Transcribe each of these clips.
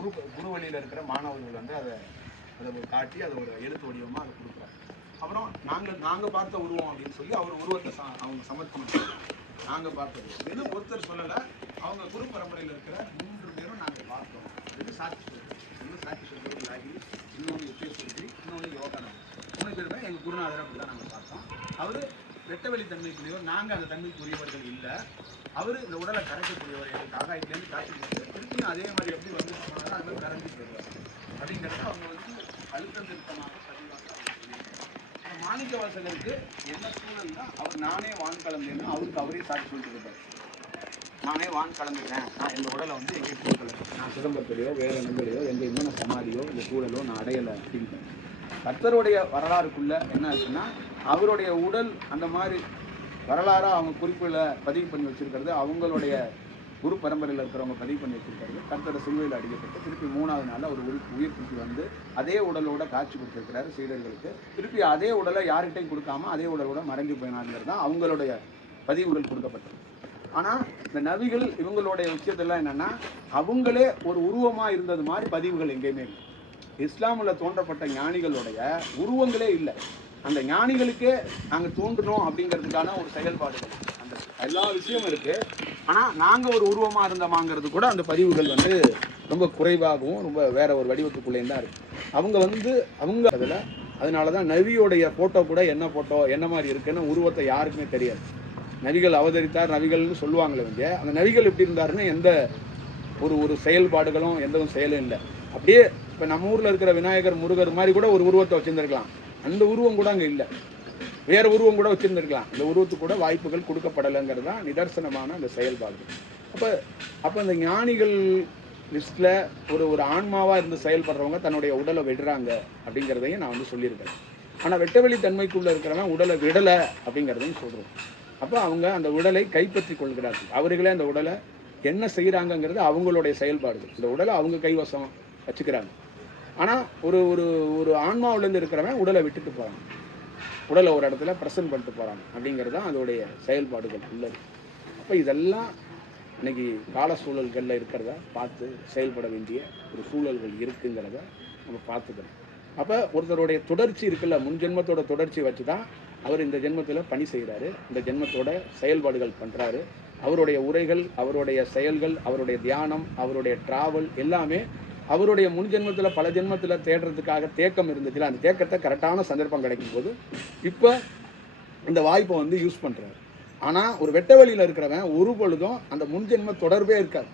குரு வழியில் இருக்கிற மாணவர்கள் வந்து அதை காட்டி அதை ஒரு எழுத்து வடிவமாக அதை கொடுக்குறாங்க. அப்புறம் நாங்கள் பார்த்த உருவம் அப்படின்னு சொல்லி அவர் உருவத்தை அவங்க சமர்ப்பணம் நாங்கள் பார்த்தது இன்னும் ஒருத்தர் சொல்லலை. அவங்க குரு பரம்பரையில் இருக்கிற 3 பேரும் நாங்கள் பார்த்தோம். இது சாட்சி சொல்லுது. இன்னும் சாட்சி சொல்லுறது லாகி, இன்னொன்று யுத்தேஸ்வரி, இன்னொன்று யோகானந்த். 3 பேருமே எங்கள் குருநாதர் அப்படி தான் நாங்கள் பார்த்தோம். அவர் வெட்டவெளி தன்மைக்குரியவர், நாங்கள் அந்த தன்மைக்குரியவர்கள் இல்லை. அவர் இந்த உடலை கரைக்கக்கூடியவர். எங்களுக்கு ஆகாயத்துலேருந்து காட்சி கொடுத்தாரு. திருப்பியும் அதே மாதிரி எப்படி வந்து போனாலும் அது மாதிரி கரைஞ்சி போயிடுவார் அப்படிங்கிறத அவங்க வந்து அழுத்தம் திருத்தமாக பதிவாக மாணிக்க வாசகருக்கு என்ன சூழல்னா அவர் நானே வான் கலந்தேன்னு அவருக்கு அவரே சாட்சி சொல்லிட்டு இருப்பார். நானே வான் கலந்துட்டேன், நான் இந்த உடலை வந்து எங்கேயும் கொடுக்கல, நான் சிதம்பரத்துலையோ வேற இடங்களையோ எங்கேயுமே நான் சமாதியோ இந்த சூழலோ நான் அடையலை அப்படின்னு. கர்த்தருடைய வரலாறுக்குள்ள என்ன ஆச்சுன்னா அவருடைய உடல் அந்த மாதிரி வரலாறாக அவங்க குறிப்புகளை பதிவு பண்ணி வச்சிருக்கிறது, அவங்களுடைய குரு பரம்பரையில் இருக்கிறவங்க பதிவு பண்ணி வச்சிருக்கிறது. கர்த்தரை சிலுவையில் அடிக்கப்பட்டு திருப்பி 3வது நாள் அவர் உயிர் திருப்பி வந்து அதே உடலோட காட்சி கொடுத்துருக்கிறாரு சீடர்களுக்கு. திருப்பி அதே உடலை யார்கிட்டையும் கொடுக்காம அதே உடலோட மறைஞ்சு போயினாருங்கிறது தான் அவங்களுடைய பதிவுகள் கொடுக்கப்பட்டது. ஆனால் இந்த நபிகள் இவங்களுடைய விஷயத்தெல்லாம் என்னென்னா அவங்களே ஒரு உருவமாக இருந்தது மாதிரி பதிவுகள் எங்கேயுமே இல்லை. இஸ்லாமில் தோன்றப்பட்ட ஞானிகளுடைய உருவங்களே இல்லை. அந்த ஞானிகளுக்கே நாங்கள் தோன்றணும் அப்படிங்கிறதுக்கான ஒரு செயல்பாடுகள் அந்த எல்லா விஷயமும் இருக்குது. ஆனால் நாங்கள் ஒரு உருவமாக இருந்தோமாங்கிறது கூட அந்த பதிவுகள் வந்து ரொம்ப குறைவாகவும் ரொம்ப வேற ஒரு வடிவத்துக்குள்ளேயும் தான் இருக்குது. அவங்க அதில் அதனால தான் நபியோடைய ஃபோட்டோ கூட என்ன ஃபோட்டோ என்ன மாதிரி இருக்குன்னு உருவத்தை யாருக்குமே தெரியாது. நபிகள் அவதரித்தார் நபிகள்னு சொல்லுவாங்களே வந்து அந்த நபிகள் எப்படி இருந்தாருன்னு எந்த ஒரு செயல்பாடுகளும் எந்த ஒரு செயலும் இல்லை. அப்படியே இப்போ நம்ம ஊரில் இருக்கிற விநாயகர் முருகர் மாதிரி கூட ஒரு உருவத்தை வச்சுருந்துருக்கலாம். அந்த உருவம் கூட அங்கே இல்லை. வேறு உருவம் கூட வச்சுருந்துருக்கலாம். அந்த உருவத்துக்கு கூட வாய்ப்புகள் கொடுக்கப்படலைங்கிறது தான் நிதர்சனமான அந்த செயல்பாடுகள். அப்போ அந்த ஞானிகள் லிஸ்ட்டில் ஒரு ஆன்மாவாக இருந்து செயல்படுறவங்க தன்னுடைய உடலை விடுறாங்க அப்படிங்கிறதையும் நான் வந்து சொல்லியிருக்கேன். ஆனால் வெட்டவெளி தன்மைக்குள்ளே இருக்கிறவங்க உடலை விடலை அப்படிங்கிறதையும் சொல்கிறோம். அப்போ அவங்க அந்த உடலை கைப்பற்றி கொள்கிறார்கள். அவர்களே அந்த உடலை என்ன செய்கிறாங்கங்கிறது அவங்களுடைய செயல்பாடுகள். இந்த உடலை அவங்க கைவசம் வச்சுக்கிறாங்க. ஆனால் ஒரு ஆன்மாவிலேருந்து இருக்கிறவன் உடலை விட்டுட்டு போகிறாங்க, உடலை ஒரு இடத்துல ப்ரெசன்ட் பண்ணிட்டு போகிறாங்க அப்படிங்கிறது தான் அதோடைய செயல்பாடுகள் உள்ளது. அப்போ இதெல்லாம் இன்னைக்கு கால சூழல்களில் இருக்கிறத பார்த்து செயல்பட வேண்டிய ஒரு சூழல்கள் இருக்குங்கிறத நம்ம பார்த்துக்கணும். அப்போ ஒருத்தருடைய தொடர்ச்சி இருக்குல்ல, முன் ஜென்மத்தோட தொடர்ச்சி வச்சு தான் அவர் இந்த ஜென்மத்தில் பணி செய்கிறாரு, இந்த ஜென்மத்தோட செயல்பாடுகள் பண்ணுறாரு. அவருடைய உரைகள், அவருடைய செயல்கள், அவருடைய தியானம், அவருடைய டிராவல் எல்லாமே அவருடைய முன் ஜென்மத்தில் பல ஜென்மத்தில் தேடுறதுக்காக தேக்கம் இருந்துச்சுல, அந்த தேக்கத்தை கரெக்டான சந்தர்ப்பம் கிடைக்கும் போது இப்போ இந்த வாய்ப்பை வந்து யூஸ் பண்ணுறாரு. ஆனால் ஒரு வெட்ட வழியில் இருக்கிறவன் ஒரு பொழுதும் அந்த முன்ஜென்ம தொடர்பே இருக்காது.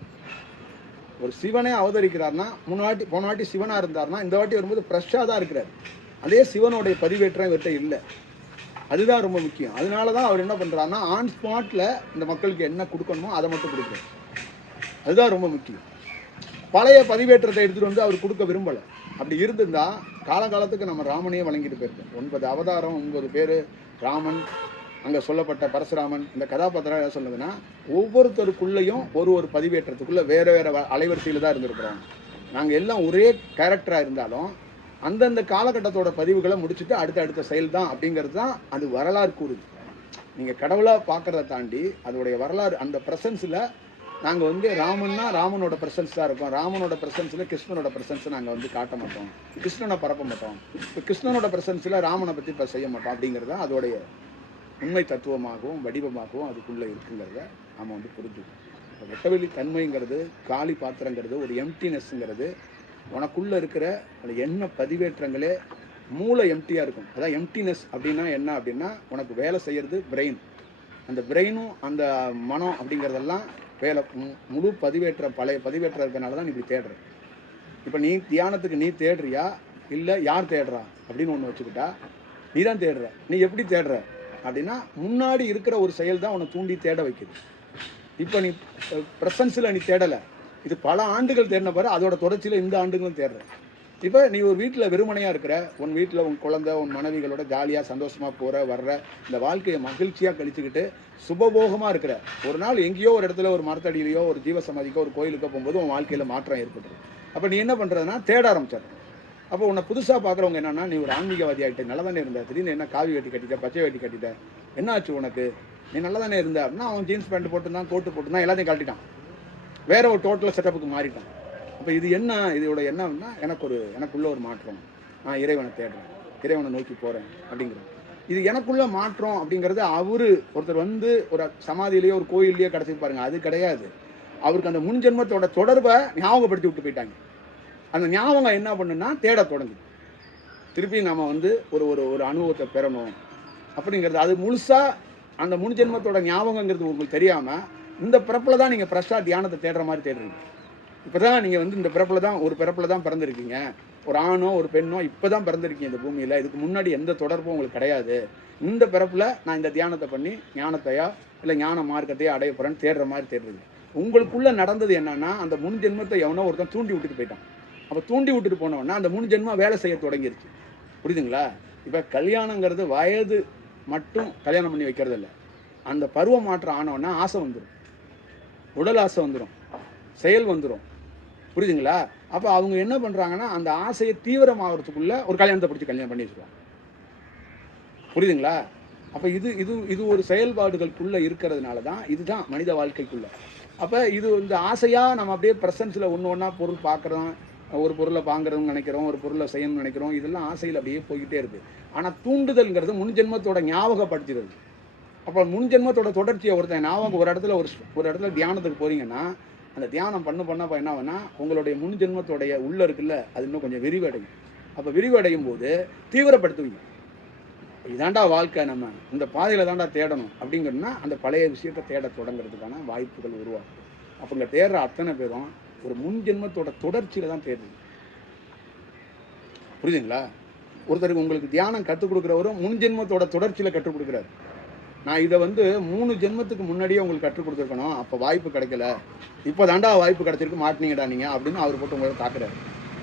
ஒரு சிவனே அவதரிக்கிறார்னா போன வாட்டி சிவனாக இருந்தார்னா இந்த வாட்டி வரும்போது ஃப்ரெஷ்ஷாக தான் இருக்கிறார். அதே சிவனுடைய பதிவேற்றம் இவர்கிட்ட இல்லை. அதுதான் ரொம்ப முக்கியம். அதனால தான் அவர் என்ன பண்ணுறாருன்னா ஆன் ஸ்பாட்டில் இந்த மக்களுக்கு என்ன கொடுக்கணுமோ அதை மட்டும் கொடுக்குறாரு. அதுதான் ரொம்ப முக்கியம். பழைய பதிவேற்றத்தை எடுத்துகிட்டு வந்து அவர் கொடுக்க விரும்பலை. அப்படி இருந்திருந்தால் காலகாலத்துக்கு நம்ம ராமனையே வழங்கிட்டு போயிருக்கோம். 9 அவதாரம், 9 பேர் ராமன், அங்கே சொல்லப்பட்ட பரசுராமன், இந்த கதாபாத்திரம் என்ன சொல்லுதுன்னா ஒவ்வொருத்தருக்குள்ளேயும் ஒரு பதிவேற்றத்துக்குள்ளே வேறு அலைவரிசையில் தான் இருந்திருக்கிறோம். நாங்கள் எல்லாம் ஒரே கேரக்டராக இருந்தாலும் அந்தந்த காலகட்டத்தோட பதிவுகளை முடிச்சுட்டு அடுத்த செயல் தான் அப்படிங்கிறது தான் அது வரலாறு கூறுது. நீங்கள் கடவுளாக பார்க்குறத தாண்டி அதோடைய வரலாறு அந்த ப்ரெசன்ஸில் நாங்கள் வந்து ராமன்னா ராமனோட ப்ரெசன்ஸ் தான் இருக்கும். ராமனோட ப்ரெசன்ஸில் கிருஷ்ணனோட ப்ரெசன்ஸை நாங்கள் வந்து காட்ட மாட்டோம், கிருஷ்ணனை பரப்ப மாட்டோம். இப்போ கிருஷ்ணனோட ப்ரெசன்ஸில் ராமனை பற்றி இப்போ செய்ய மாட்டோம் அப்படிங்கிறது தான் அதோடைய உண்மை தத்துவமாகவும் வடிவமாகவும் அதுக்குள்ளே இருக்குங்கிறத நாம் வந்து புரிஞ்சுக்கணும். இப்போ வெட்டவெளி தன்மைங்கிறது, காலி பாத்திரங்கிறது, ஒரு எம்டினஸ்ங்கிறது உனக்குள்ளே இருக்கிற அந்த எண்ண பதிவேற்றங்களே மூளை எம்டியாக இருக்கும். அதான் எம்டினஸ் அப்படின்னா என்ன அப்படின்னா உனக்கு வேலை செய்கிறது பிரெயின். அந்த பிரெயினும் அந்த மனம் அப்படிங்கிறதெல்லாம் வேலை முழு பதிவேற்றம் பழைய பதிவேற்றம் இருக்கிறனால தான் நீ இப்படி தேடுற. இப்போ நீ தியானத்துக்கு நீ தேடுறியா இல்லை யார் தேடுறா அப்படின்னு ஒன்று வச்சுக்கிட்டா நீ தான் தேடுற. நீ எப்படி தேடுற அப்படின்னா முன்னாடி இருக்கிற ஒரு செயல் தான் உன்னை தூண்டி தேட வைக்குது. இப்போ நீ ப்ரெசன்ஸில் நீ தேடலை, இது பல ஆண்டுகள் தேடின பாரு, அதோட தொடர்ச்சியில் இந்த ஆண்டுகளும் தேடுற. இப்போ நீ ஒரு வீட்டில் வெறுமனையாக இருக்கிற, உன் வீட்டில் உன் குழந்தை உன் மனைவிகளோட ஜாலியாக சந்தோஷமாக போகிற வர்ற இந்த வாழ்க்கையை மகிழ்ச்சியாக கழிச்சுக்கிட்டு சுபபோகமாக இருக்கிற, ஒரு நாள் எங்கேயோ ஒரு இடத்துல ஒரு மரத்தடியிலையோ ஒரு ஜீவசமாதிக்கோ ஒரு கோயிலுக்கோ போகும்போது உன் வாழ்க்கையில் மாற்றம் ஏற்பட்டுரும். அப்போ நீ என்ன பண்ணுறதுனா தேட ஆரம்பிச்சிட. அப்போ உன்னை புதுசாக பார்க்குறவங்க என்னன்னா நீ ஒரு ஆன்மீகவாதி ஆகிட்ட, நல்லா தானே இருந்த, திடீர்னு என்ன காவி வேட்டி கட்டிட்ட, பச்சை வேட்டி கட்டிட்ட, என்ன ஆச்சு உனக்கு, நீ நல்லா தானே இருந்த அப்படின்னா அவன் ஜீன்ஸ் பேண்ட் போட்டுருந்தான், கோட்டு போட்டுருந்தான், எல்லாத்தையும் கட்டிட்டான், வேற ஒரு டோட்டல் செட்டப்புக்கு மாறிட்டான். அப்போ இது என்ன, இதோட என்னன்னா எனக்குள்ள ஒரு மாற்றம், நான் இறைவனை தேடுறேன், இறைவனை நோக்கி போகிறேன் அப்படிங்கிறது. இது எனக்குள்ள மாற்றம் அப்படிங்கிறது ஒருத்தர் வந்து ஒரு சமாதியிலேயோ ஒரு கோயிலையோ கிடச்சி பாருங்க, அது கிடையாது. அவருக்கு அந்த முன்ஜென்மத்தோட தொடர்பை ஞாபகப்படுத்தி விட்டு போயிட்டாங்க. அந்த ஞாபகம் என்ன பண்ணுன்னா தேட தொடங்குது. திருப்பி நம்ம வந்து ஒரு ஒரு ஒரு அனுபவத்தை பெறணும் அப்படிங்கிறது. அது முழுசாக அந்த முன்ஜென்மத்தோட ஞாபகங்கிறது உங்களுக்கு தெரியாமல் இந்த பிறப்பில் தான் நீங்கள் ஃப்ரெஷ்ஷாக தியானத்தை தேடுற மாதிரி தேடுறீங்க. இப்போ தான் நீங்கள் வந்து இந்த ஒரு பிறப்பில் தான் பிறந்திருக்கீங்க, ஒரு ஆணோ ஒரு பெண்ணோ இப்போ தான் பிறந்திருக்கீங்க இந்த பூமியில். இதுக்கு முன்னாடி எந்த தொடர்பும் உங்களுக்கு கிடையாது. இந்த பிறப்பில் நான் இந்த தியானத்தை பண்ணி ஞானத்தையா இல்லை ஞான மார்க்கத்தையோ அடைய போகிறேன்னு தேடுற மாதிரி தேடுறீங்க. உங்களுக்குள்ளே நடந்தது என்னன்னா, அந்த முன் ஜென்மத்தை எவனோ ஒருத்தன் தூண்டி விட்டுட்டு போயிட்டான். அப்போ தூண்டி விட்டுட்டு போனவொன்னா அந்த முன் ஜென்மம் வேலை செய்ய தொடங்கிருச்சு. புரியுதுங்களா? இப்போ கல்யாணங்கிறது வயது மட்டும் கல்யாணம் பண்ணி வைக்கிறது இல்லை. அந்த பருவ மாற்றம் ஆனவொன்னா ஆசை வந்துடும், உடல் ஆசை வந்துடும், செயல் வந்துடும். புரியுதுங்களா? அப்போ அவங்க என்ன பண்ணுறாங்கன்னா, அந்த ஆசையை தீவிரமாகறதுக்குள்ள ஒரு கல்யாணத்தை பிடிச்சி கல்யாணம் பண்ணி வச்சுருவாங்க. புரியுதுங்களா? அப்போ இது ஒரு செயல்பாடுகளுக்குள்ளே இருக்கிறதுனால தான் இதுதான் மனித வாழ்க்கைக்குள்ளே. அப்போ இது இந்த ஆசையாக நம்ம அப்படியே ப்ரெசன்ஸில் ஒன்று ஒன்றா பொருள் பார்க்குறோம், ஒரு பொருளை வாங்குறோம்னு நினைக்கிறோம், ஒரு பொருளை செய்யணும்னு நினைக்கிறோம். இதெல்லாம் ஆசையில் அப்படியே போய்கிட்டே இருக்குது. ஆனால் தூண்டுதல்ங்கிறது முன்ஜென்மத்தோட ஞாபகப்படுத்துறது. அப்போ முன்ஜென்மத்தோட தொடர்ச்சியை ஒருத்தன் ஞாபகம் ஒரு இடத்துல தியானத்துக்கு போகிறீங்கன்னா, அந்த தியானம் பண்ணப்போ என்ன ஆகுனா, உங்களுடைய முன்ஜென்மத்தோடைய உள்ளே இருக்குல்ல, அது இன்னும் கொஞ்சம் விரிவடையும். அப்போ விரிவடையும் போது தீவிரப்படுத்துவீங்க. இதாண்டா வாழ்க்கை, நம்ம இந்த பாதையில் தாண்டா தேடணும் அப்படிங்கிறதுனா அந்த பழைய விஷயத்தை தேட தொடங்குறதுக்கான வாய்ப்புகள் உருவாகும். அப்போ இங்கே தேடுற அத்தனை பேரும் ஒரு முன்ஜென்மத்தோட தொடர்ச்சியில் தான் தேடுது. புரியுதுங்களா? ஒருத்தருக்கு உங்களுக்கு தியானம் கற்றுக் கொடுக்குறவரும் முன்ஜென்மத்தோட தொடர்ச்சியில் கற்றுக் கொடுக்குறாரு. நான் இதை வந்து 3 ஜென்மத்துக்கு முன்னாடியே உங்களுக்கு கற்றுக் கொடுத்துருக்கணும், அப்போ வாய்ப்பு கிடைக்கல, இப்போ தாண்டா வாய்ப்பு கிடைச்சிருக்கு, மாட்டினீங்கடா நீங்கள் அப்படின்னு அவர் போட்டு உங்களை தாக்குறாரு.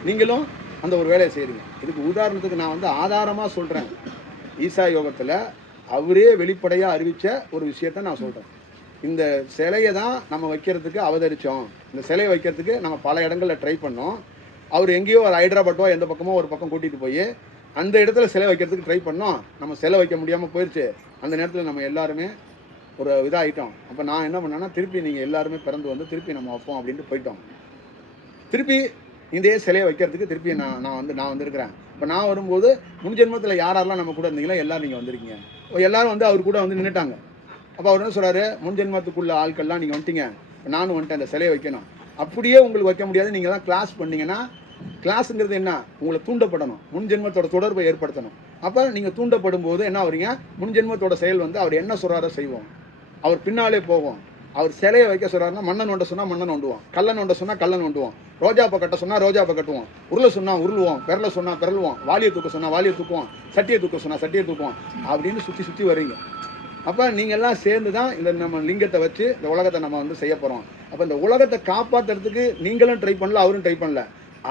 நீங்களும் அந்த ஒரு வேலையை செய்கிறீங்க. இதுக்கு உதாரணத்துக்கு நான் வந்து ஆதாரமாக சொல்கிறேன். ஈசா யோகத்தில் அவரே வெளிப்படையாக அறிவித்த ஒரு விஷயத்த நான் சொல்கிறேன். இந்த சிலையை தான் நம்ம வைக்கிறதுக்கு அவதரித்தோம். இந்த சிலையை வைக்கிறதுக்கு நம்ம பல இடங்களில் ட்ரை பண்ணோம். அவர் எங்கேயோ ஒரு ஹைதராபாத்தோ எந்த பக்கமோ ஒரு பக்கம் கூட்டிகிட்டு போய் அந்த இடத்துல சிலை வைக்கிறதுக்கு ட்ரை பண்ணோம். நம்ம சிலை வைக்க முடியாமல் போயிடுச்சு. அந்த நேரத்தில் நம்ம எல்லாருமே ஒரு இதாகிட்டோம். அப்போ நான் என்ன பண்ணேன்னா, திருப்பி நீங்கள் எல்லாருமே பிறந்து வந்து திருப்பி நம்ம வைப்போம் அப்படின்ட்டு போயிட்டோம். திருப்பி இதே சிலையை வைக்கிறதுக்கு திருப்பி நான் வந்திருக்கிறேன். இப்போ நான் வரும்போது முன்ஜென்மத்தில் யாரெல்லாம் நம்ம கூட இருந்தீங்களோ எல்லோரும் நீங்கள் வந்திருக்கீங்க. எல்லோரும் வந்து அவர் கூட வந்து நின்றுட்டாங்க. அப்போ அவர் என்ன சொல்கிறாரு, முன்ஜென்மத்துக்குள்ள ஆட்கள்லாம் நீங்கள் வந்துட்டீங்க, நானும் வந்துட்டேன், அந்த சிலையை வைக்கணும். அப்படியே உங்களுக்கு வைக்க முடியாது. நீங்கள் தான் கிளாஸ் பண்ணீங்கன்னா, கிளாஸுங்கிறது என்ன, உங்களை தூண்டப்படணும், முன்ஜென்மத்தோட தொடர்பை ஏற்படுத்தணும். அப்போ நீங்கள் தூண்டப்படும் போது என்ன ஆகுறீங்க, முன்ஜென்மத்தோட செயல் வந்து அவர் என்ன சொல்கிறாரோ செய்வோம், அவர் பின்னாலே போவோம். அவர் சிலையை வைக்க சொல்கிறாருன்னா மண்ணை நோண்ட சொன்னால் மண்ணை நோண்டுவோம், கல்லை நோண்ட சொன்னால் கல்லை நோண்டுவோம், ரோஜாப்பை கட்ட சொன்னால் ரோஜாப்பை கட்டுவோம், உருளை சொன்னால் உருளுவோம், பெரலை சொன்னால் பெரலுவோம், வாலியை தூக்க சொன்னால் வாலியை தூக்குவோம், சட்டியை தூக்க சொன்னால் சட்டியை தூக்குவோம் அப்படின்னு சுற்றி வரீங்க. அப்போ நீங்கள் எல்லாம் சேர்ந்து தான் இந்த நம்ம லிங்கத்தை வச்சு இந்த உலகத்தை நம்ம வந்து செய்ய போகிறோம். அப்போ இந்த உலகத்தை காப்பாற்றுறதுக்கு நீங்களும் ட்ரை பண்ணல, அவரும் ட்ரை பண்ணல.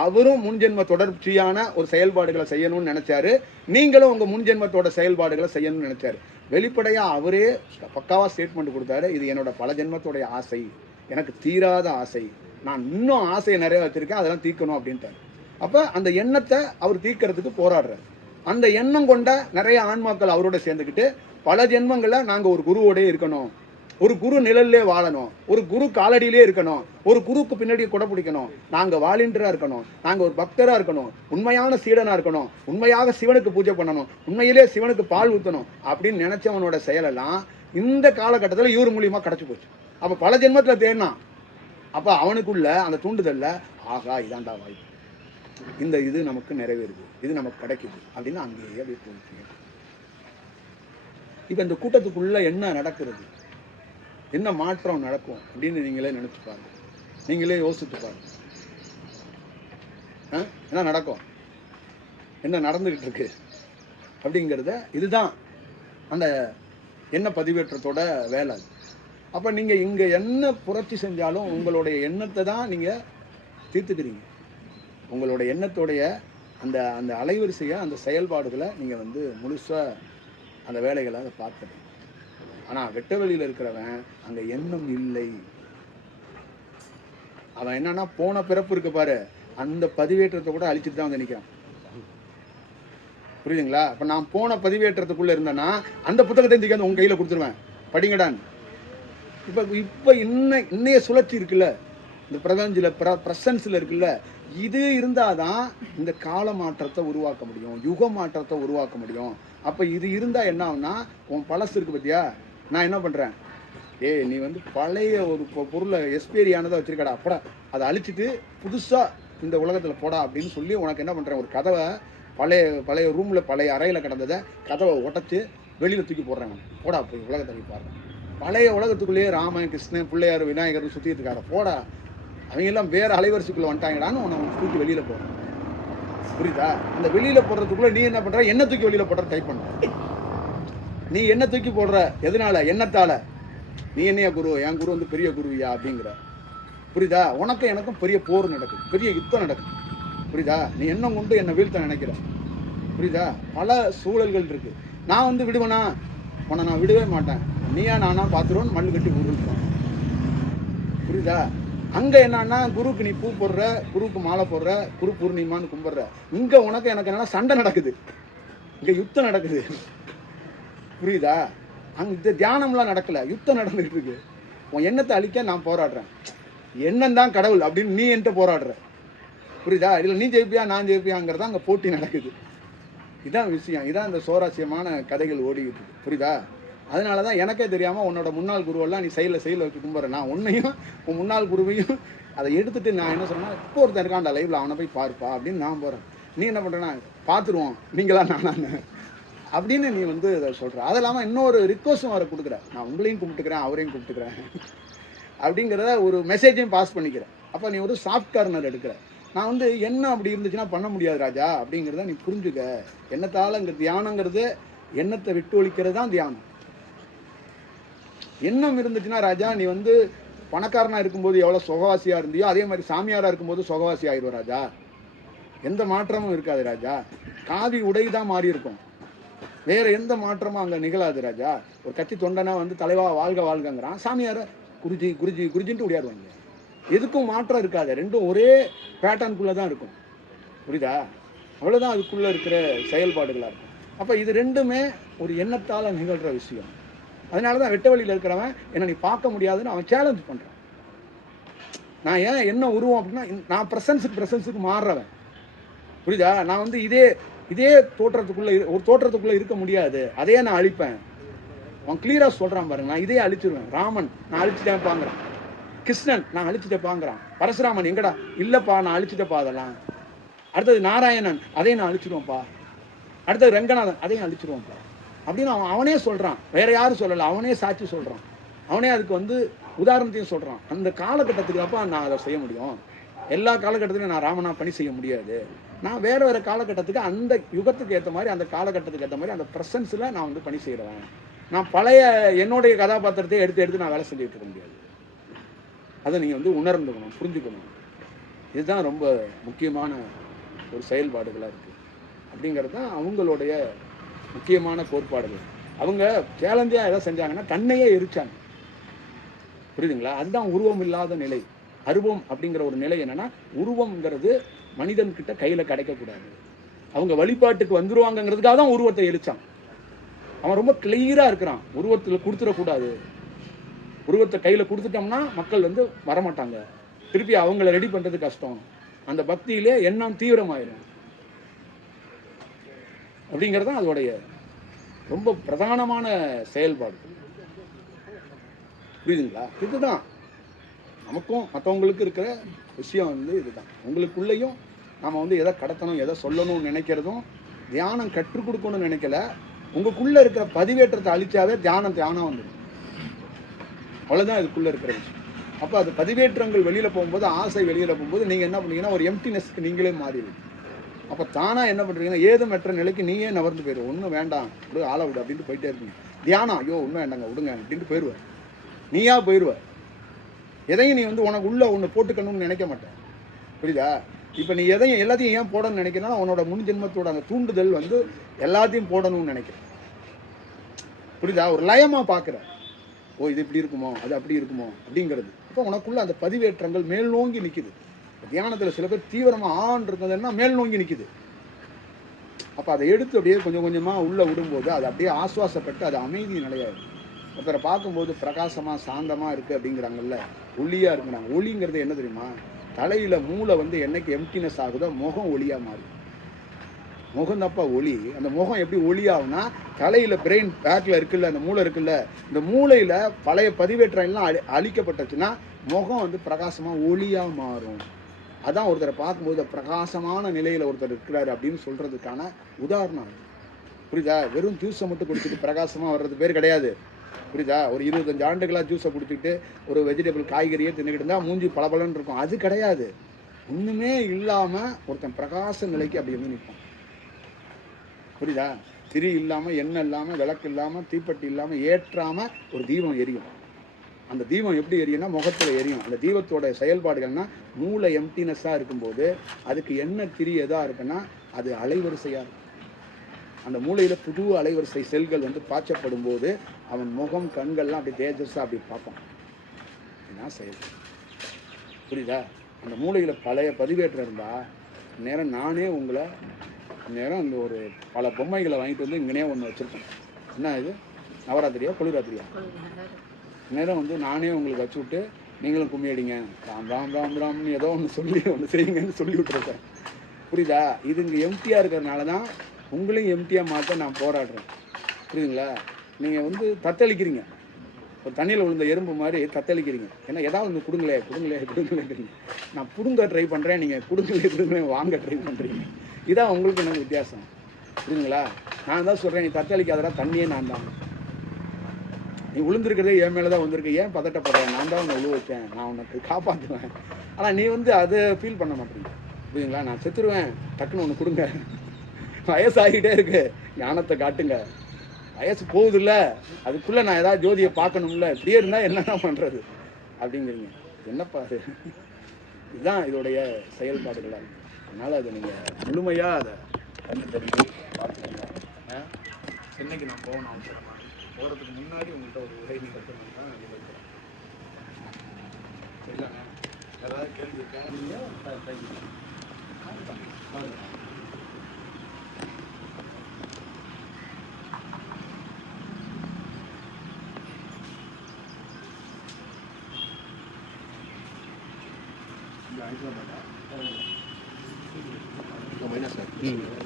அவரும் முன்ஜென்ம தொடர்ச்சியான ஒரு செயல்பாடுகளை செய்யணும்னு நினைச்சாரு, நீங்களும் உங்கள் முன்ஜென்மத்தோட செயல்பாடுகளை செய்யணும்னு நினைச்சாரு. வெளிப்படையாக அவரே பக்காவாக ஸ்டேட்மெண்ட் கொடுத்தாரு, இது என்னோட பல ஜென்மத்தோடைய ஆசை, எனக்கு தீராத ஆசை, நான் இன்னும் ஆசையை நிறைய வச்சிருக்கேன், அதெல்லாம் தீர்க்கணும் அப்படின்ட்டார். அப்போ அந்த எண்ணத்தை அவர் தீர்க்கறதுக்கு போராடுறாரு. அந்த எண்ணம் கொண்ட நிறைய ஆன்மாக்கள் அவரோட சேர்ந்துக்கிட்டு பல ஜென்மங்களில் நாங்கள் ஒரு குருவோடே இருக்கணும், ஒரு குரு நிழல்லே வாழணும், ஒரு குரு காலடியிலே இருக்கணும், ஒரு குருக்கு பின்னாடி கொடை பிடிக்கணும், நாங்கள் வாலண்டியராக இருக்கணும், நாங்கள் ஒரு பக்தராக இருக்கணும், உண்மையான சீடனாக இருக்கணும், உண்மையாக சிவனுக்கு பூஜை பண்ணணும், உண்மையிலே சிவனுக்கு பால் ஊற்றணும் அப்படின்னு நினச்சவனோட செயலெல்லாம் இந்த காலகட்டத்தில் இவர் மூலியமாக கிடச்சி போச்சு. அப்போ பல ஜென்மத்தில் தேடினான். அப்போ அவனுக்குள்ள அந்த தூண்டுதல்ல ஆகா இதாண்டா வாய்ப்பு, இந்த இது நமக்கு நிறைவேறுது, இது நமக்கு கிடைக்குது அப்படின்னு அங்கேயே அப்படியே போயிட்டு. இப்போ இந்த கூட்டத்துக்குள்ள என்ன நடக்கிறது, என்ன மாற்றம் நடக்கும் அப்படின்னு நீங்களே நினைச்சு பாருங்க, நீங்களே யோசித்து பாருங்க. என்ன நடக்கும், என்ன நடந்துகிட்டு இருக்கு அப்படிங்கிறத, இதுதான் அந்த எண்ண பதிவேற்றத்தோட வேலை. அப்போ நீங்கள் இங்கே என்ன புரட்சி செஞ்சாலும் உங்களுடைய எண்ணத்தை தான் நீங்கள் தீர்த்துக்கிறீங்க. உங்களுடைய எண்ணத்தோடைய அந்த அந்த அலைவரிசையை, அந்த செயல்பாடுகளை நீங்கள் வந்து முழுசாக அந்த வேலைகளை அதை பார்த்துறீங்க. ஆனால் வெட்ட வெளியில் இருக்கிறவன் அங்கே எண்ணம் இல்லை. அவன் என்னன்னா போன பிறப்பு இருக்கு பாரு, அந்த பதிவேற்றத்தை கூட அழிச்சிட்டு தான் வந்து நிற்கிறான். புரியுதுங்களா? அப்போ நான் போன பதிவேற்றத்துக்குள்ளே இருந்தேன்னா அந்த புத்தகத்தை தூக்கி உங்கள் கையில் கொடுத்துருவேன், படிங்கடான்னு. இப்போ இன்னைய சுழற்சி இருக்குல்ல, இந்த பிரபஞ்சில் ப்ரெசன்ஸில் இருக்குல்ல, இது இருந்தாதான் இந்த கால மாற்றத்தை உருவாக்க முடியும், யுக மாற்றத்தை உருவாக்க முடியும். அப்போ இது இருந்தால் என்ன ஆகும்னா, உன் பழசு இருக்கு பார்த்தியா, நான் என்ன பண்ணுறேன், ஏய் நீ வந்து பழைய ஒரு பொருளை எக்ஸ்பீரியானதை வச்சுருக்கடா, அப்படா அதை அழிச்சிட்டு புதுசாக இந்த உலகத்தில் போடா அப்படின்னு சொல்லி உனக்கு என்ன பண்ணுறேன், ஒரு கதவை பழைய ரூமில் பழைய அறையில் கிடந்ததை கதவை உடச்சி வெளியில் தூக்கி போடுறேன், போடா போய் உலகத்தை போய் பாருங்க. பழைய உலகத்துக்குள்ளேயே ராமன் கிருஷ்ணன் பிள்ளையார் விநாயகர் சுற்றிட்டுருக்கார, போடா அவங்க எல்லாம் வேறு அலைவரிசைக்குள்ளே வந்துட்டாங்கடான்னு உன்னை தூக்கி வெளியில் போடுறேன். புரியுதா? அந்த வெளியில் போடுறதுக்குள்ளே நீ என்ன பண்ணுற, என்ன தூக்கி வெளியில் போடுற டைப் பண்ணுற. நீ என்ன தூக்கி போடுற எதனால, எண்ணத்தால். நீ என்னையா குரு, என் குரு வந்து பெரிய குருவியா அப்படிங்கிற. புரியுதா? உனக்கும் எனக்கும் பெரிய போர் நடக்குது, பெரிய யுத்தம் நடக்குது. புரியுதா? நீ எண்ணம் கொண்டு என்னை வீழ்த்த நினைக்கிற. புரியுதா? பல சூழல்கள் இருக்கு. நான் வந்து விடுவேனா, உன்னை நான் விடவே மாட்டேன், நீயா நானா பார்த்துருவோன்னு மண்ணு கட்டி விடுறோம். புரியுதா? அங்கே என்னன்னா, குருக்கு நீ பூ போடுற, குருக்கு மாலை போடுற, குரு பூர்ணிமான்னு கும்பிட்ற. இங்கே உனக்கு எனக்கு என்னன்னா சண்டை நடக்குது, இங்கே யுத்தம் நடக்குது. புரியுதா? அங்கே இந்த தியானம்லாம் நடக்கலை, யுத்தம் நடந்துகிட்டு இருக்கு. உன் எண்ணத்தை அழிக்க நான் போராடுறேன், எண்ணம் தான் கடவுள் அப்படின்னு நீ என்கிட்ட போராடுற. புரியுதா? இல்லை நீ ஜெயிப்பியா நான் ஜெயிப்பியாங்கிறதா அங்கே போட்டி நடக்குது. இதான் விஷயம், இதான் இந்த சுவாரஸ்யமான கதைகள் ஓடிக்கிட்டு இருக்கு. புரியுதா? அதனால தான் எனக்கே தெரியாமல் உன்னோட முன்னாள் குருவெல்லாம் நீ செயலில் வச்சு கும்பிட்ற. நான் உன்னையும் உன் முன்னாள் குருவையும் அதை எடுத்துகிட்டு நான் என்ன சொன்னேன்னா, இப்போ ஒருத்தன் இருக்கான் அந்த லைவில், அவனை போய் பார்ப்பா அப்படின்னு நான் போகிறேன். நீ என்ன பண்ணுறேன்னா, பார்த்துருவோம் நீங்களா நானான்னு அப்படின்னு நீ வந்து அதை சொல்கிற. அது இல்லாமல் இன்னொரு ரிக்வஸ்ட்டும் வர கொடுக்குற, நான் உங்களையும் கும்பிட்டுக்கிறேன் அவரையும் கும்பிட்டுக்கிறேன் அப்படிங்கிறத ஒரு மெசேஜையும் பாஸ் பண்ணிக்கிறேன். அப்போ நீ ஒரு சாஃப்ட் கார்னர் எடுக்கிற. நான் வந்து என்ன அப்படி இருந்துச்சுன்னா பண்ண முடியாது ராஜா அப்படிங்கிறத நீ புரிஞ்சுக்க. எண்ணத்தால் இங்கே தியானங்கிறது எண்ணத்தை விட்டு ஒழிக்கிறது தான் தியானம். எண்ணம் இருந்துச்சுன்னா ராஜா, நீ வந்து பணக்காரனாக இருக்கும்போது எவ்வளோ சுகவாசியாக இருந்தியோ அதே மாதிரி சாமியாராக இருக்கும்போது சுகவாசி ஆயிடுவோம் ராஜா. எந்த மாற்றமும் இருக்காது ராஜா. காவி உடை தான் மாறி இருக்கும், வேற எந்த மாற்றமும் அங்கே நிகழாது ராஜா. ஒரு கட்சி தொண்டனா வந்து தலைவா வாழ்க வாழ்கங்கிறான், சாமியாரை குருஜி குருஜி குருஜின்ட்டு ஓடியாடுவாங்க. எதுக்கும் மாற்றம் இருக்காது, ரெண்டும் ஒரே பேட்டர்னுக்குள்ளே தான் இருக்கும். புரியுதா? அவ்வளோதான் அதுக்குள்ளே இருக்கிற செயல்பாடுகளாக இருக்கும். அப்போ இது ரெண்டுமே ஒரு எண்ணத்தால் நிகழ்கிற விஷயம். அதனால தான் வெட்ட வழியில் இருக்கிறவன் என்னை நீ பார்க்க முடியாதுன்னு அவன் சேலஞ்ச் பண்ணுறான். நான் ஏன் என்ன உருவம் அப்படின்னா, நான் ப்ரெசன்ஸுக்கு மாறுறவன். புரியுதா? நான் வந்து இதே தோற்றத்துக்குள்ளே இருக்க முடியாது, அதையே நான் அழிப்பேன். அவன் கிளியராக சொல்கிறான் பாருங்க, நான் இதே அழிச்சிருவேன். ராமன் நான் அழிச்சிட்டேன் பாங்கிறான், கிருஷ்ணன் நான் அழிச்சிட்டேன் பாங்கிறான், பரசுராமன் எங்கடா இல்லைப்பா நான் அழிச்சிட்டப்பா அதெல்லாம். அடுத்தது நாராயணன் அதையும் நான் அழிச்சிடுவோம்ப்பா, அடுத்தது ரங்கநாதன் அதையும் அழிச்சிடுவோம்ப்பா அப்படின்னு அவனே சொல்கிறான். வேற யாரும் சொல்லலை, அவனே சாட்சி சொல்கிறான், அவனே அதுக்கு வந்து உதாரணத்தையும் சொல்கிறான். அந்த காலகட்டத்துக்கு அப்போ நான் அதை செய்ய முடியும், எல்லா காலகட்டத்திலையும் நான் ராமனா பணி செய்ய முடியாது. நான் வேறு காலகட்டத்துக்கு அந்த யுகத்துக்கு ஏற்ற மாதிரி அந்த காலகட்டத்துக்கு ஏற்ற மாதிரி அந்த ப்ரெசன்ஸில் நான் வந்து பணி செய்கிறேன். நான் பழைய என்னுடைய கதாபாத்திரத்தை எடுத்து நான் வேலை செஞ்சுட்டு இருக்க முடியாது. அதை நீங்கள் வந்து உணர்ந்துக்கணும், புரிஞ்சுக்கணும். இதுதான் ரொம்ப முக்கியமான ஒரு செயல்பாடுகளாக இருக்குது. அப்படிங்கிறது தான் அவங்களுடைய முக்கியமான கோட்பாடுகள். அவங்க சேலஞ்சாக எதை செஞ்சாங்கன்னா தன்னையே எரிச்சாங்க. புரியுதுங்களா? அதுதான் உருவம் இல்லாத நிலை. அருவம் அப்படிங்கிற ஒரு நிலை என்னன்னா, உருவம்ங்கிறது மனிதன்கிட்ட கையில் கிடைக்கக்கூடாது. அவங்க வழிபாட்டுக்கு வந்துருவாங்கங்கிறதுக்காக தான் உருவத்தை எரிச்சான். அவன் ரொம்ப கிளியராக இருக்கிறான், உருவத்தில் கொடுத்துடக்கூடாது. உருவத்தை கையில் கொடுத்துட்டோம்னா மக்கள் வந்து வரமாட்டாங்க, திருப்பி அவங்கள ரெடி பண்ணுறது கஷ்டம், அந்த பக்தியிலே எண்ணம் தீவிரமாயிடும். அப்படிங்கிறது தான் அதோடைய ரொம்ப பிரதானமான செயல்பாடு. புரியுதுங்களா? இதுதான் நமக்கும் மற்றவங்களுக்கு இருக்கிற விஷயம் வந்து இதுதான். உங்களுக்குள்ளேயும் நாம் வந்து எதை கடத்தணும் எதை சொல்லணும்னு நினைக்கிறதும் தியானம் கற்றுக் கொடுக்கணும்னு நினைக்கல. உங்களுக்குள்ளே இருக்கிற பதிவேற்றத்தை அழிச்சாவே தியானம் வந்துடும். அவ்வளோதான் இதுக்குள்ளே இருக்கிற விஷயம். அப்போ அது பதிவேற்றங்கள் வெளியில் போகும்போது, ஆசை வெளியில் போகும்போது நீங்கள் என்ன பண்ணீங்கன்னா ஒரு எம்டினஸ்க்கு நீங்களே மாறிடுவீங்க. அப்போ தானாக என்ன பண்ணுறீங்கன்னா ஏதுமற்ற நிலைக்கு நீயே நகர்ந்து போயிடுவோம். ஒன்றும் வேண்டாம் விடு, ஆளை விடு அப்படின்ட்டு போயிட்டே இருப்பீங்க. தியானம் ஐயோ ஒன்றும் வேண்டாங்க விடுங்க அப்படின்ட்டு போயிடுவேன். நீயா போயிடுவேன். எதையும் நீ வந்து உனக்கு உள்ள ஒன்று போட்டுக்கணும்னு நினைக்க மாட்டேன். புரியுதா? இப்போ நீ எல்லாத்தையும் ஏன் போடணும்னு நினைக்கிறனா, உன்னோட முன் ஜென்மத்தோட அந்த தூண்டுதல் வந்து எல்லாத்தையும் போடணும்னு நினைக்கிறேன். புரியுதா? ஒரு லயமாக பார்க்குற, ஓ இது இப்படி இருக்குமோ அது அப்படி இருக்குமோ அப்படிங்கிறது. இப்போ உனக்குள்ள அந்த பதிவேற்றங்கள் மேல் நோங்கி நிற்குது. தியானத்தில் சில பேர் தீவிரமாக ஆன் இருக்கிறதுன்னா மேல் நோங்கி நிற்குது. அப்போ அதை எடுத்து அப்படியே கொஞ்சம் கொஞ்சமாக உள்ளே விடும்போது அது அப்படியே ஆசுவாசப்பட்டு அது அமைதி நிலையாயிடும். ஒருத்தரை பார்க்கும்போது பிரகாசமாக சாந்தமாக இருக்குது அப்படிங்கிறாங்கல்ல, ஒளியாக இருக்குறாங்க. ஒளிங்கிறது என்ன தெரியுமா? தலையில் மூளை வந்து என்னைக்கு எம்டினஸ் ஆகுதோ முகம் ஒளியாக மாறும். முகம் தப்பா ஒளி. அந்த முகம் எப்படி ஒளியாகும்னா, தலையில் பிரெயின் பேக்கில் இருக்குல்ல, அந்த மூளை இருக்குல்ல, இந்த மூளையில் பழைய பதிவேற்றம் எல்லாம் அழிக்கப்பட்டுச்சுன்னா முகம் வந்து பிரகாசமாக ஒளியாக மாறும். அதான் ஒருத்தரை பார்க்கும்போது பிரகாசமான நிலையில் ஒருத்தர் இருக்கிறாரு அப்படின்னு சொல்கிறதுக்கான உதாரணம். புரியுதா? வெறும் ஜூஸை மட்டும் குடிச்சிட்டு பிரகாசமாக வர்றது பேர் கிடையாது. புரியுதா? ஒரு 25 ஆண்டுகளாக ஜூஸை குடிச்சிட்டு ஒரு வெஜிடபிள் காய்கறியே தின்னுக்கிட்டு இருந்தால் மூஞ்சி பளபளன்னு இருக்கும். அது கிடையாது. ஒன்றுமே இல்லாமல் ஒருத்தன் பிரகாச நிலைக்கு அப்படி வந்து நிற்பான். புரியுதா? திரி இல்லாமல், எண்ணெய் இல்லாமல், விளக்கு இல்லாமல், தீப்பெட்டி இல்லாமல் ஏற்றாமல் ஒரு தீபம் எரியும். அந்த தீபம் எப்படி எரியும்னா முகத்தில் எரியும். அந்த தீபத்தோட செயல்பாடுகள்னா மூளை எம்டினஸ்ஸாக இருக்கும்போது அதுக்கு என்ன திரி எதாக இருக்குன்னா அது அலைவரிசையாக இருக்கும். அந்த மூளையில் புது அலைவரிசை செல்கள் வந்து பாய்ச்சப்படும் போது அவன் முகம் கண்கள்லாம் அப்படி தேஜஸாக அப்படி பார்ப்பான். இதுதான் செயல். புரியுதா? அந்த மூளையில் பழைய பதிவேற்றம் இருந்தால் நேரம் நானே உங்களை நேரம் இந்த ஒரு பல பொம்மைகளை வாங்கிட்டு வந்து இங்கனே ஒன்று வச்சுருக்கேன். என்ன இது? நவராத்திரியா குளிராத்திரியா? நேரம் வந்து நானே உங்களுக்கு வச்சு விட்டு நீங்களும் கும்மி அடிங்க, ராம் ராம் ராம் ராம்னு ஏதோ ஒன்று சொல்லி ஒன்று செய்யுங்கன்னு சொல்லி விட்டுருக்கேன். புரியுதா? இது இங்கே எம்டியாக இருக்கிறதுனால தான் உங்களையும் எம்டியாக மாற்ற நான் போராடுறேன். புரியுதுங்களா? நீங்கள் வந்து தத்தளிக்கிறீங்க, ஒரு தண்ணியில் விழுந்த எறும்பு மாதிரி தத்தளிக்கிறீங்க. ஏன்னா ஏதாவது ஒன்று கொடுங்களேங்கிறீங்க. நான் பிடுங்க ட்ரை பண்ணுறேன், நீங்கள் கொடுங்களே வாங்க ட்ரை பண்ணுறீங்க. இதான் உங்களுக்கு எனக்கு வித்தியாசம். புரியுதுங்களா? நான் தான் சொல்கிறேன், நீ தத்தளிக்காதடா, தண்ணியே நான் தான். நீ விழுந்திருக்கிறதே என் மேலே தான் வந்திருக்கு, ஏன் பதட்டப்படுறேன்? நான் தான் உன்னை விழு வச்சேன், நான் உனக்கு காப்பாற்றுவேன். ஆனால் நீ வந்து அதை ஃபீல் பண்ண மாட்டேங்க. புரியுதுங்களா? நான் செத்துருவேன், டக்குன்னு ஒன்று கொடுங்க, வயசாகிட்டே இருக்கு, ஞானத்தை காட்டுங்க, வயசு போகுதுல்ல, அதுக்குள்ளே நான் ஏதாவது ஜோதியை பார்க்கணும்ல, இப்படியே இருந்தால் என்னென்ன பண்ணுறது அப்படிங்கிறீங்க. என்னப்பா அது? இதுதான் இதோடைய செயல்பாடுகளாக இருக்குது. அதனால் அதை நீங்கள் முழுமையாக அதை கண்ணு தெரிஞ்சு பார்த்துக்கோங்க. சென்னைக்கு நான் போகணும் அவசரமாக. போகிறதுக்கு முன்னாடி உங்கள்கிட்ட ஒரு உரை நிகழ்த்தணும் தான் நிகழ்த்துறேன். சரிதாங்க? ஏதாவது கேள்வி இருக்கா?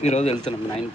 ఈరోజు వెళ్తున్నాం 9.